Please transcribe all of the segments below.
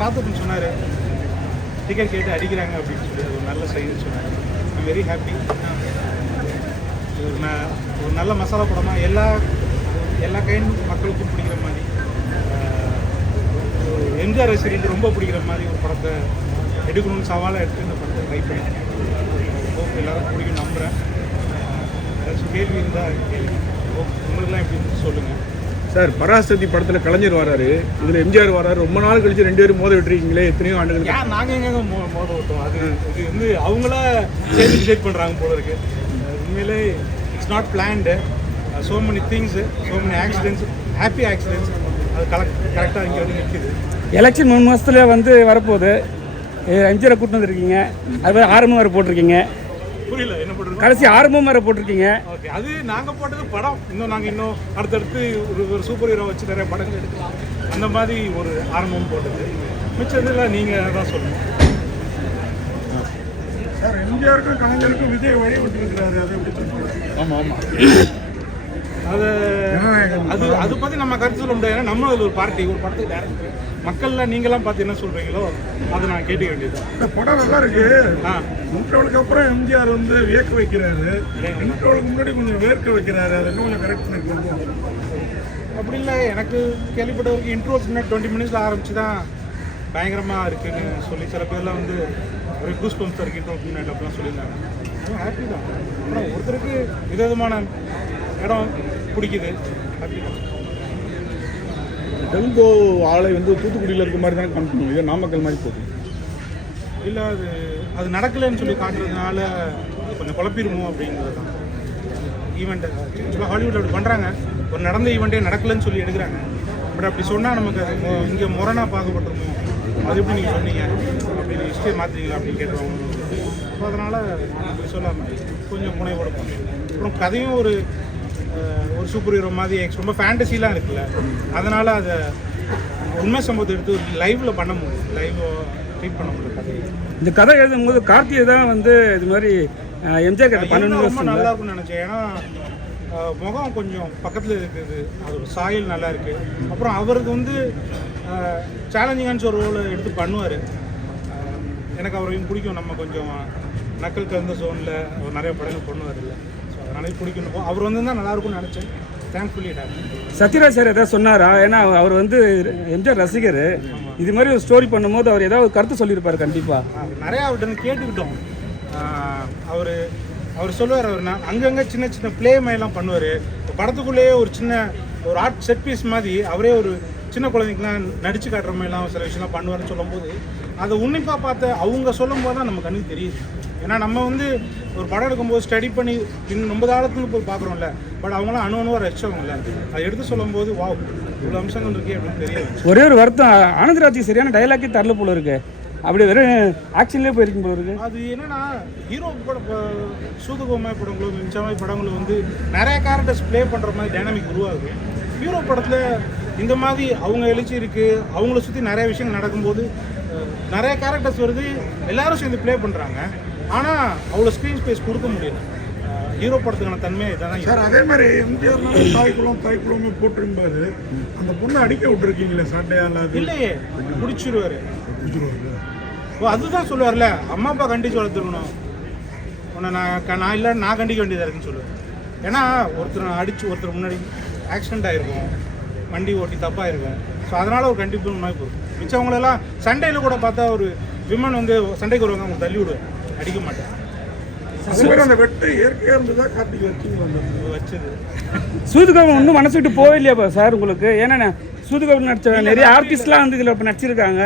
சாத்தப்பன் சொன்னார் டிக்கெட் கேட்டு அடிக்கிறாங்க அப்படின்னு சொல்லி ஒரு நல்ல செய்தின்னு சொன்னார். I'm very happy. ஒரு நல்ல மசாலா படமாக எல்லா கைண்ட் மக்களுக்கும் பிடிக்கிற மாதிரி, எம்ஜிஆர் ரசிகர்களுக்கு ரொம்ப பிடிக்கிற மாதிரி ஒரு படத்தை எடுக்கணும்னு சவாலாக எடுத்து இந்த படத்தை ட்ரை பண்ணியிருக்கேன். எல்லாரும் பிடிக்கும் நம்புகிறேன். ஏதாச்சும் கேள்வி இருந்தால் கேள்வி உங்களுக்குலாம் எப்படின்னு சொல்லுங்கள். சார், பராசக்தி படத்தில் கலைஞர் வராரு, இதில் எம்ஜிஆர் வராரு. ரொம்ப நாள் கழிச்சு 2 பேரும் மோத விட்டுருக்கீங்களே, எத்தனையோ ஆண்டுகள். ஏன் நாங்கள் எங்கே மோத விட்டோம்? இது வந்து அவங்களா சேர்ந்து டிசைட் பண்ணுறாங்க போல இருக்கு. உண்மையிலே it's not planned. So many things, so many accidents, happy accidents. அது கரெக்டாக இங்கே வந்து நிற்கிது. எலெக்ஷன் 3 மாதத்துல வந்து வரப்போகுது. எம்ஜிஆரை கூட்டு வந்துருக்கீங்க, அது மாதிரி ஆரம்பம் வேறு போட்டிருக்கீங்க. புரியல என்ன பண்ணுறோம்? கடைசி ஆரம்பம் வேறு போட்டிருக்கீங்க. ஓகே, அது நாங்கள் போட்டது படம். நாங்கள் அடுத்தடுத்து ஒரு சூப்பர் ஹீரோ வச்சு நிறைய படங்கள் எடுக்கலாம். அந்த மாதிரி ஒரு ஆரம்பம் போட்டது. மிச்சத்தில் நீங்கள் தான் சொல்லணும். சார், எம்ஜிஆருக்கும் கலைஞருக்கும் விஜய் வழி விட்டுருக்கிறாரு, அதை எப்படி சொல்லுவாங்க? ஆமாம் அது பற்றி நம்ம கருத்து சொல்ல முடியாது. ஏன்னா நம்ம அதில் ஒரு பார்ட்டி, ஒரு படத்துக்கு டேரக்டர். மக்கள்லாம் நீங்களாம் பார்த்து என்ன சொல்கிறீங்களோ அதை நான் கேட்டுக்க வேண்டியது. இந்த படம் நல்லா இருக்கு. இன்ட்ரோலுக்கு அப்புறம் எம்ஜிஆர் வந்து வியக்க வைக்கிறாரு, இன்ட்ரோலுக்கு முன்னாடி கொஞ்சம் வேர்க்க வைக்கிறாரு. அது இன்னும் கொஞ்சம் கரெக்ட் பண்ணி அப்படி இல்லை. எனக்கு கேள்விப்பட்ட வரைக்கும் இன்ட்ரோக்கு முன்னாடி 20 மினிட்ஸில் ஆரம்பிச்சு தான் பயங்கரமாக இருக்குதுன்னு சொல்லி சில பேர்லாம் வந்து ஒரு கூஸ் பம்ப்ஸ் இருக்குது இன்ட்ரோக்கு முன்னாடி அப்படிலாம் சொல்லியிருந்தாங்க. ஹாப்பி தான். ஆனால் ஒருத்தருக்கு விதவிதமான இடம் பிடிக்குது. ஹாப்பி தான். டெங்கோ ஆலை வந்து தூத்துக்குடியில் இருக்க மாதிரி தானே காமிக்கணும், இதே நாமக்கல் மாதிரி போகுது. இல்லை, அது நடக்கலைன்னு சொல்லி காட்டுறதுனால கொஞ்சம் குழப்பிடுமோ அப்படிங்கிறது தான். ஈவெண்ட் ஆக்சுவலாக ஹாலிவுட் அப்படி பண்ணுறாங்க. ஒரு நடந்த ஈவெண்ட்டே நடக்கலைன்னு சொல்லி எடுக்கிறாங்க. பட் அப்படி சொன்னால் நமக்கு அது இங்கே முரணாக பார்க்கப்பட்டிருமோ, அது எப்படி நீங்கள் சொன்னீங்க அப்படின்னு ஹிஸ்ட்ரியை மாற்றிங்களா அப்படின்னு கேட்டுருவாங்க. ஸோ அதனால் அப்படி சொல்லாமல் கொஞ்சம் முனைவோட பண்ணுவோம். அப்புறம் கதையும் ஒரு சூப்பர் ஹீரோ மாதிரி ரொம்ப ஃபேண்டசிலாம் இருக்குல்ல, அதனால் அதை உண்மை சம்பவத்தை எடுத்து லைவில் பண்ண முடியும், லைவ் ட்ரீட் பண்ண முடியும். கதை இந்த கதை எழுதும் போது கார்த்திகை தான் வந்து இது மாதிரி எம்ஜிஆர் கிட்ட பண்ணணும் ரொம்ப நல்லா இருக்கும்னு நினச்சேன். ஏன்னா முகம் கொஞ்சம் பக்கத்தில் இருக்குது, அதோட சாயல் நல்லா இருக்குது. அப்புறம் அவருக்கு வந்து சேலஞ்சிங்கான ஒரு ரோலை எடுத்து பண்ணுவார். எனக்கு அவரையும் பிடிக்கும். நம்ம கொஞ்சம் நக்கல் கலந்த ஜோனில் அவர் நிறைய படங்கள் பண்ணுவார் இல்லை, ஸோ அதனாலே பிடிக்கணும். அவர் வந்து தான் நல்லாயிருக்கும்னு நினச்சேன். தேங்க்ஃபுல்லி சத்யராஜ் சார் எதாவது சொன்னாரா? ஏன்னா அவர் வந்து எம்ஜிஆர் ரசிகர். இது மாதிரி ஒரு ஸ்டோரி பண்ணும்போது அவர் ஏதாவது கருத்து சொல்லியிருப்பார் கண்டிப்பாக. நிறையா அவர்கிட்ட கேட்டுக்கிட்டோம். அவர் சொல்லுவார், அவர் நான் அங்கங்கே சின்ன சின்ன ப்ளே மாதிரிலாம் பண்ணுவார். படத்துக்குள்ளேயே ஒரு ஆர்ட் செட் பீஸ் மாதிரி அவரே ஒரு சின்ன குழந்தைங்களாம் நடிச்சு காட்டுற மாதிரிலாம் சில விஷயம்லாம் பண்ணுவார்னு சொல்லும்போது அதை உன்னிப்பாக பார்த்து அவங்க சொல்லும் போது தான் நம்ம கண்ணுக்கு தெரியுது. ஏன்னா நம்ம வந்து ஒரு படம் எடுக்கும்போது ஸ்டடி பண்ணி ரொம்ப காலத்துக்கு போய் பார்க்குறோம்ல, பட் அவங்களாம் அணுவா ரசிச்சவங்கல்ல, அதை எடுத்து சொல்லும்போது வாவ் இவ்வளோ அம்சங்கள் இருக்கே அப்படின்னு தெரியும். ஒரே ஒரு வருத்தம், ஆனந்தராஜுக்கு சரியான டைலாக்கே தரல போல இருக்கு. அப்படி வெறும் ஆக்ஷன்லேயே போயிருக்கும் போல இருக்கு. அது என்னன்னா ஹீரோ படம், சூதுகோமாய் படங்களோ மின்சாமாய் படங்களும் வந்து நிறைய கேரக்டர்ஸ் ப்ளே பண்ணுற மாதிரி டைனாமிக் உருவாகுது. ஹீரோ படத்தில் இந்த மாதிரி அவங்க எழுச்சி இருக்குது, அவங்கள சுற்றி நிறைய விஷயங்கள் நடக்கும்போது நிறைய கேரக்டர்ஸ் வருது, எல்லாரும் சேர்ந்து ப்ளே பண்ணுறாங்க. ஆனால் அவ்வளோ ஸ்க்ரீன் ஸ்பேஸ் கொடுக்க முடியல. ஹீரோ படத்துக்கான தன்மை இதான் சார். அதே மாதிரி எம்ஜிஆர்னால தாய்க்குளமே போட்டிருந்தாரு. அந்த பொண்ணை அடிக்க விட்டுருக்கீங்களே சாட்டையால? இல்லையே, பிடிச்சிருவாரு. ஓ, அதுதான் சொல்லுவார்ல, அம்மா அப்பா கண்டிச்சு வளர்த்துருக்கணும் உன்னை, நான் கண்டிக்க வேண்டியதாக இருக்குன்னு சொல்லுவேன். ஏன்னா ஒருத்தர் முன்னாடி ஆக்சிடென்ட் ஆகிருக்கும், வண்டி ஓட்டி தப்பாக இருக்கும். ஸோ அதனால் ஒரு கண்டிப்பு மாதிரி போகும். மிச்சவங்களெல்லாம் சண்டையில் கூட பார்த்தா ஒரு விமன் வந்து சண்டைக்கு வருவாங்க, அவங்க தள்ளி விடுவேன், அடிக்க மாட்டேன். அந்த வெட்டு இயற்கையாக இருந்ததா கார்த்திகை வச்சது. சூதுகோவன் ஒன்றும் மனசு விட்டு போகலையா சார் உங்களுக்கு? ஏன்னா சூதுகோவன் நடிச்ச நிறைய ஆர்டிஸ்ட்லாம் வந்து இதில் இப்போ நடிச்சிருக்காங்க.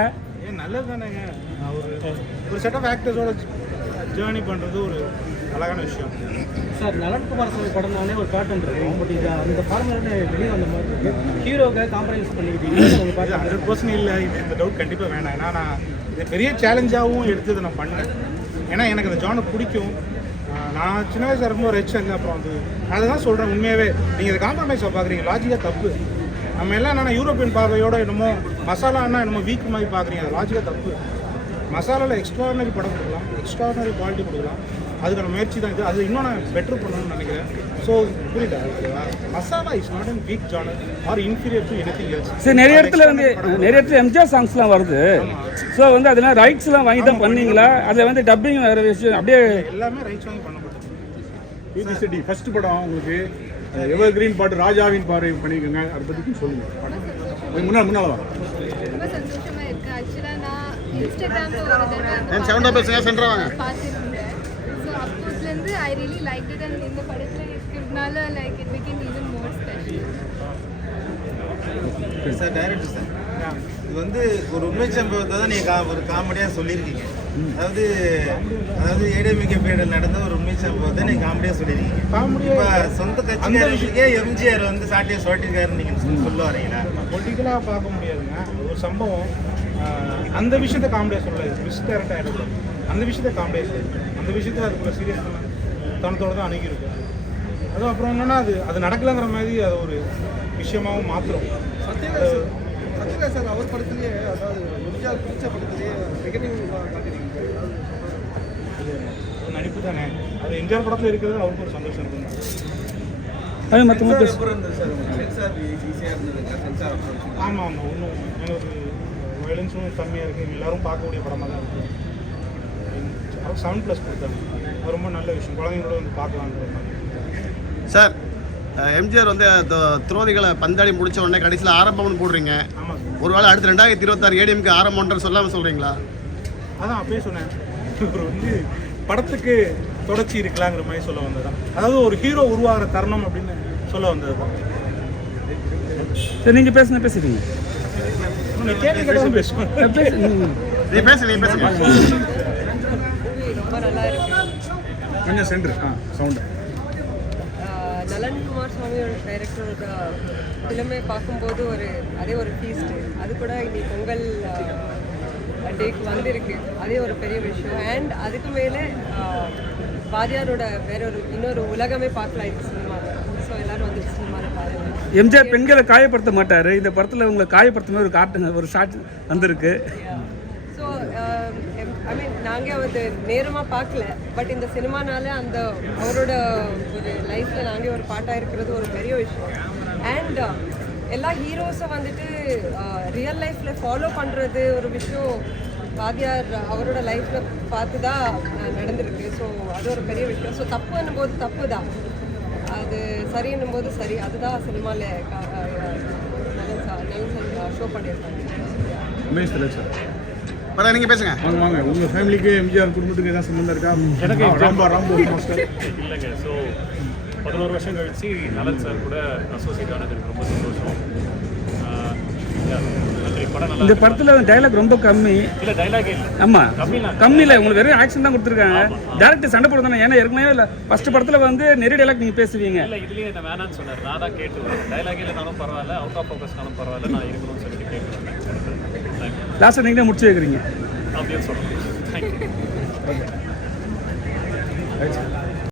நல்லது தானேங்க. ஒரு செட் ஆஃப் ஆக்டர்ஸோட ஜேர்னி பண்ணுறது ஒரு அழகான விஷயம். சார், நலன்குமார் சார் படம்னாலே ஒரு பேட்டர்ன் இருக்கும். பட் இது அந்த ஃபார்முலான்னு வெளியே வந்த மாதிரி இருக்கு. ஹீரோவை காம்ப்ரமைஸ் பண்ணிக்கிட்டீங்க. 100% இல்லை, இந்த டவுட் கண்டிப்பாக வேணாம். ஏன்னா நான் இது பெரிய சேலஞ்சாகவும் எடுத்து இதை நான் பண்ணேன். ஏன்னா எனக்கு அந்த ஜானர் பிடிக்கும். நான் சின்ன வயசாக இருக்கும்போது ரசிச்சேன் இல்லை. அப்புறம் அதை தான் சொல்கிறேன். உண்மையாகவே நீங்கள் இதை காம்ப்ரமைஸாக பார்க்குறீங்க, லாஜிக்காக தப்பு. நம்ம எல்லாம் என்னென்னா யூரோப்பியன் பார்வையோட என்னமோ மசாலான்னா என்னமோ வீக் மாதிரி பார்க்குறீங்க, அது லாஜிக்காக தப்பு. மசாலாவில் எக்ஸ்ட்ரானரி படம் கொடுக்கலாம், எக்ஸ்ட்ரானரி குவாலிட்டி கொடுக்கலாம். அதுக்கான முயற்சி தான் இது. அது இன்னும் நான் பெட்டர் பண்ணணும்னு நினைக்கிறேன். ஸோ புரியுதா, masala is not an weak genre or inferior to anything else. சரி, நிறைய இடத்துல எம்ஜிஆர் சாங்ஸ்லாம் வருது. ஸோ வந்து அதெல்லாம் ரைட்ஸ்லாம் வாங்கி தான் பண்ணீங்களா? அதில் வந்து டப்பிங் வேறு விஷயம் அப்படியே எல்லாமே ரைட்ஸ் வாங்கி பண்ணப்பட்டது. பிபிசிடி ஃபர்ஸ்ட் படம் உங்களுக்கு எவர் கிரீன் பாட்டு ராஜாவின் பாறை பண்ணியிருக்கீங்க, அதை பற்றி சொல்லுங்கள். முன்னால் வா. ரொம்ப சந்தோஷமா இருக்கு. ஆக்சுவலா நான் இன்ஸ்டாகிராம்ல ஒரு தடவை பார்த்துருந்தேன். ஸோ அப்போதுலேருந்து I really like it. And இந்த படத்தில் இருக்கிறதுனால like it become even more special. Sir director sir, இது வந்து ஒரு உண்மை சம்பவத்தை தான் நீங்கள் ஒரு காமெடியாக சொல்லியிருக்கீங்க. அதாவது ஏடிஎம்கே பீரியடில் நடந்த ஒரு உண்மை சம்பவத்தை நீங்கள் காமெடியாக சொல்லியிருக்கீங்க. இப்போ சொந்த கட்சிக்காரர்களுக்கே எம்ஜிஆர் வந்து சாட்டியை சொல்லியிருக்காருன்னு நீங்கள் சொல்ல வரீங்களா? பொலிட்டிக்கலாக பார்க்க முடியாதுங்க. ஒரு சம்பவம் அந்த விஷயத்தை காமெடியாக சொல்லலை, மிஸ் டேரக்டாக எடுக்கல. அந்த விஷயத்தை காமெடியாக சொல்லலை, அந்த விஷயத்தில் அதுக்குள்ள சீரியஸ் தனத்தோடு தான் அணுகிருக்கு. அதுவும் அப்புறம் என்னென்னா அது நடக்கலைங்கிற மாதிரி அது ஒரு விஷயமாகவும் மாத்திரம். சத்யராஜ் சார் அவர் படத்துலேயே, அதாவது எம்ஜிஆர் பிடிச்ச படத்துலேயே நடிப்பு தானே, அது எம்ஜிஆர் படத்தில் இருக்கிறது அவருக்கு ஒரு சந்தோஷம் இருக்குங்க. அது மற்றவங்க ஆமாம் ஆமாம், ஒன்றும் எனக்கு வயலன்ஸும் கம்மியாக இருக்குது. எல்லாரும் பார்க்கக்கூடிய படமாக தான் இருக்குது. 7+ கொடுத்தாங்க, அது ரொம்ப நல்ல விஷயம். குழந்தைங்களோட வந்து பார்க்கலான்ற மாதிரி. சார், எம்ஜிஆர் வந்து துரோதிகளை பந்தாடி முடிச்ச உடனே கடைசியில் ஆரம்பம்னு போடுறீங்க. ஆமாம் சார், ஒருவேளை அடுத்து 2026 ஏடிஎம்க்கு ஆரம்பம்ன்ற சொல்லாமல் சொல்கிறீங்களா? அதான் அப்பயே சொன்னேன், இவர் வந்து படத்துக்கு தொடர்ச்சி இருக்கலாங்கிற மாதிரி சொல்ல வந்தது தான். அதாவது ஒரு ஹீரோ உருவாகிற தருணம் அப்படின்னு சொல்ல வந்தது தான். சரி, நீங்கள் பேசுறீங்க. கேள்வி கேட்டாலும் பேசுவேன். நீ பேசுங்க. ரொம்ப நல்லா இருக்கு. கொஞ்சம் சென்ட்ரு சவுண்டு. நலன் குமார் சுவாமியோட டைரக்டரோட ஃபிலிமே பார்க்கும்போது அதே ஒரு ஃபீஸ்ட்டு. அது கூட இன்னைக்கு பொங்கல் டேக்கு வந்திருக்கு, அதே ஒரு பெரிய விஷயம். அண்ட் அதுக்கு மேலே பாரதியாரோட இன்னொரு உலகமே பார்க்கலாம் இது சினிமாவில். ஸோ எல்லாரும் வந்து சினிமாவில் பாருங்க. எம்ஜிஆர் பெண்களை காயப்படுத்த மாட்டார். இந்த படத்தில் உங்களை காயப்படுத்தின ஒரு ஒரு ஷாட் வந்திருக்கு. ஸோ ஐ மீன் நாங்கள் வந்து நேரமாக பார்க்கல, பட் இந்த சினிமானால அந்த அவரோட ஒரு லைஃப்பில் நாங்கள் ஒரு பாட்டாக இருக்கிறது ஒரு பெரிய விஷயம். அண்ட் எல்லா ஹீரோஸை வந்துட்டு ரியல் லைஃப்பில் ஃபாலோ பண்ணுறது ஒரு விஷயம் பாரதியார் அவரோட லைஃப்பில் பார்த்து தான் நடந்திருக்கு. ஸோ அது ஒரு பெரிய விஷயம். ஸோ தப்புன்னும் போது தப்பு தான், அது சரின்னும் போது சரி. அதுதான் சினிமாவில் நல்ல ஷோ பண்ணியிருக்காங்க. உமேஷ் சார் படம் நீங்கள் பேசுங்க. வாங்க. உங்கள் ஃபேமிலிக்கு எம்ஜிஆர் குடும்பத்துக்கு ஏதாவது சம்மந்தம் இருக்கா? எனக்கு ராம்போ மாஸ்டர் இல்லைங்க. ஸோ 11 வருஷம் கழிச்சு நலன் சார் கூட அசோசியேட் ஆனது எனக்கு ரொம்ப சந்தோஷம். நன்றி. படம் நல்லா. இந்த படத்தில் டைலாக் ரொம்ப கம்மி. இல்லை, டைலாகே இல்லை. ஆமாம், கம்மியில் உங்களுக்கு வெறும் ஆக்ஷன் தான் கொடுத்துருக்காங்க. டேரக்டர் சண்டை போட தானே, ஏன்னா ஏற்கனவே இல்லை ஃபஸ்ட்டு படத்தில் வந்து நிறைய டைலாக் நீங்கள் பேசுவீங்க. இல்லை, இதுலேயே என்ன வேணான்னு சொன்னார். நான் தான் கேட்டு டைலாகே இல்லைனாலும் பரவாயில்ல, அவுட் ஆஃப் ஃபோக்கஸ்னாலும் பரவாயில்ல, நான் இருக்கணும்னு சொல்லிட்டு கேட்குறேன். லாஸ்ட்டாக நீங்கள் தான் முடிச்சு வைக்கிறீங்க அப்படின்னு சொல்லணும். தேங்க்யூ.